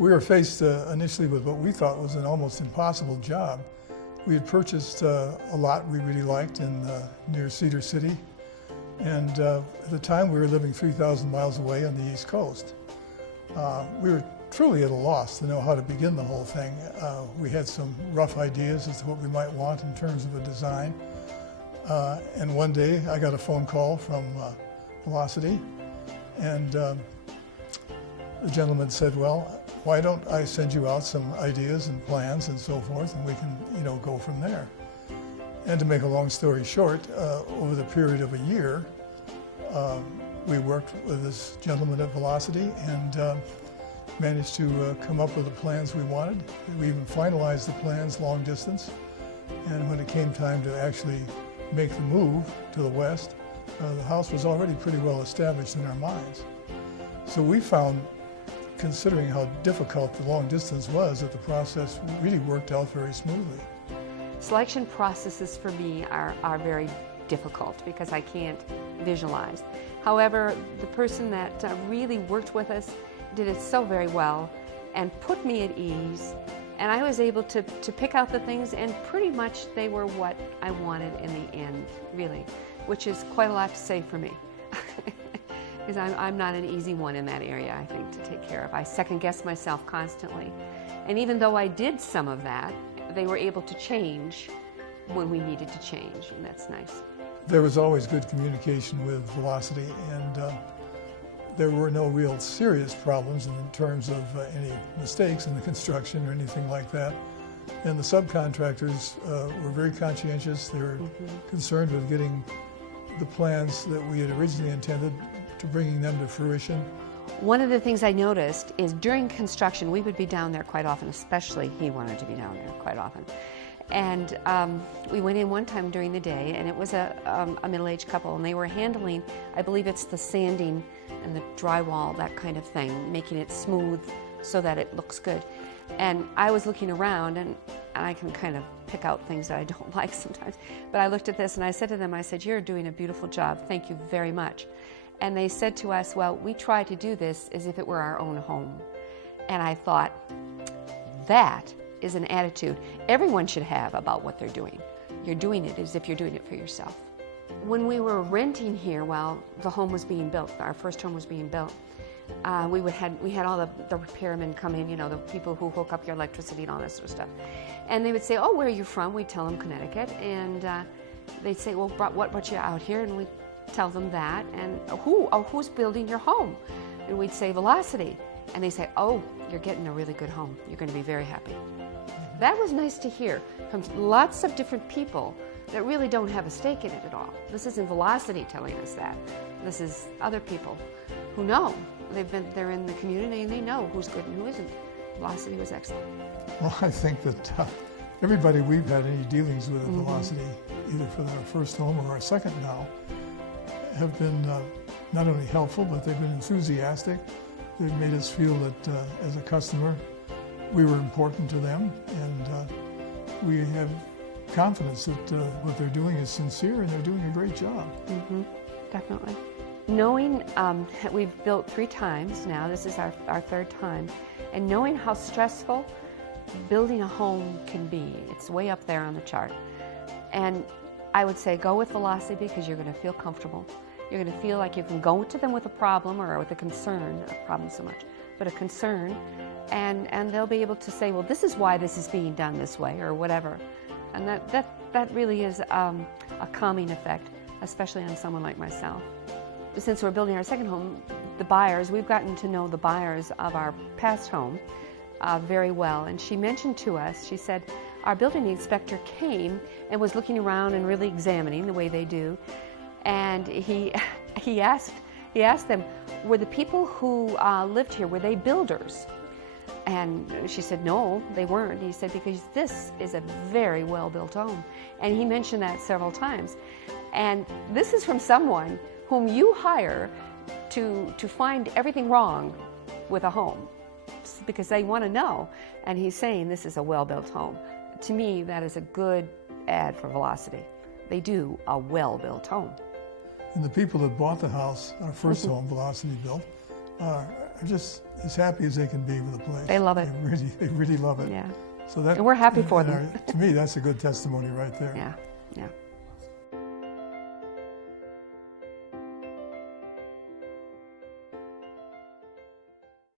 We were faced initially with what we thought was an almost impossible job. We had purchased a lot we really liked in near Cedar City, and at the time we were living 3,000 miles away on the East Coast. We were truly at a loss to know how to begin the whole thing. We had some rough ideas as to what we might want in terms of a design. And one day I got a phone call from Velocity, and the gentleman said, well, why don't I send you out some ideas and plans and so forth, and we can, go from there. And to make a long story short, over the period of a year, we worked with this gentleman at Velocity and managed to come up with the plans we wanted. We even finalized the plans long distance. And when it came time to actually make the move to the west, the house was already pretty well established in our minds. So we found, considering how difficult the long distance was, that the process really worked out very smoothly. Selection processes for me are very difficult because I can't visualize. However, the person that really worked with us did it so very well and put me at ease, and I was able to pick out the things, and pretty much they were what I wanted in the end, really, which is quite a lot to say for me. Because I'm not an easy one in that area, I think, to take care of. I second-guess myself constantly. And even though I did some of that, they were able to change when we needed to change, and that's nice. There was always good communication with Velocity, and there were no real serious problems in terms of any mistakes in the construction or anything like that. And the subcontractors were very conscientious. They were concerned with getting the plans that we had originally intended to bringing them to fruition. One of the things I noticed is during construction, we would be down there quite often, especially he wanted to be down there quite often. And we went in one time during the day, and it was a middle-aged couple, and they were handling, I believe it's the sanding and the drywall, that kind of thing, making it smooth so that it looks good. And I was looking around, and I can kind of pick out things that I don't like sometimes, but I looked at this and I said to them, I said, you're doing a beautiful job, thank you very much. And they said to us, well, we try to do this as if it were our own home. And I thought, that is an attitude everyone should have about what they're doing. You're doing it as if you're doing it for yourself. When we were renting here while the home was being built, our first home was being built, we had all the repairmen come in, the people who hook up your electricity and all that sort of stuff. And they would say, oh, where are you from? We'd tell them Connecticut. And they'd say, well, what brought you out here? And we'd tell them that. And who's building your home? And we'd say Velocity. And they say, oh, you're getting a really good home. You're going to be very happy. That was nice to hear from lots of different people that really don't have a stake in it at all. This isn't Velocity telling us that. This is other people who know. They're in the community and they know who's good and who isn't. Velocity was excellent. Well, I think that everybody we've had any dealings with at Velocity, either for our first home or our second now, have been not only helpful, but they've been enthusiastic. They've made us feel that as a customer, we were important to them, and we have confidence that what they're doing is sincere and they're doing a great job. Definitely. Knowing that we've built 3 times now, this is our 3rd time, and knowing how stressful building a home can be, it's way up there on the chart. And I would say go with Velocity because you're going to feel comfortable. You're going to feel like you can go to them with a problem or with a concern, not a problem so much, but a concern, and they'll be able to say, well, this is why this is being done this way or whatever. And that really is a calming effect, especially on someone like myself. Since we're building our second home, the buyers, we've gotten to know the buyers of our past home very well. And she mentioned to us, she said, our building inspector came and was looking around and really examining the way they do. And he asked them, were the people who lived here, were they builders? And she said, no, they weren't. He said, because this is a very well-built home. And he mentioned that several times. And this is from someone whom you hire to find everything wrong with a home because they want to know. And he's saying this is a well-built home. To me, that is a good ad for Velocity. They do a well-built home. And the people that bought the house, our first home, Velocity built, are just as happy as they can be with the place. They love it. They really love it. Yeah. So that, And we're happy for them. To me, that's a good testimony right there. Yeah. Yeah.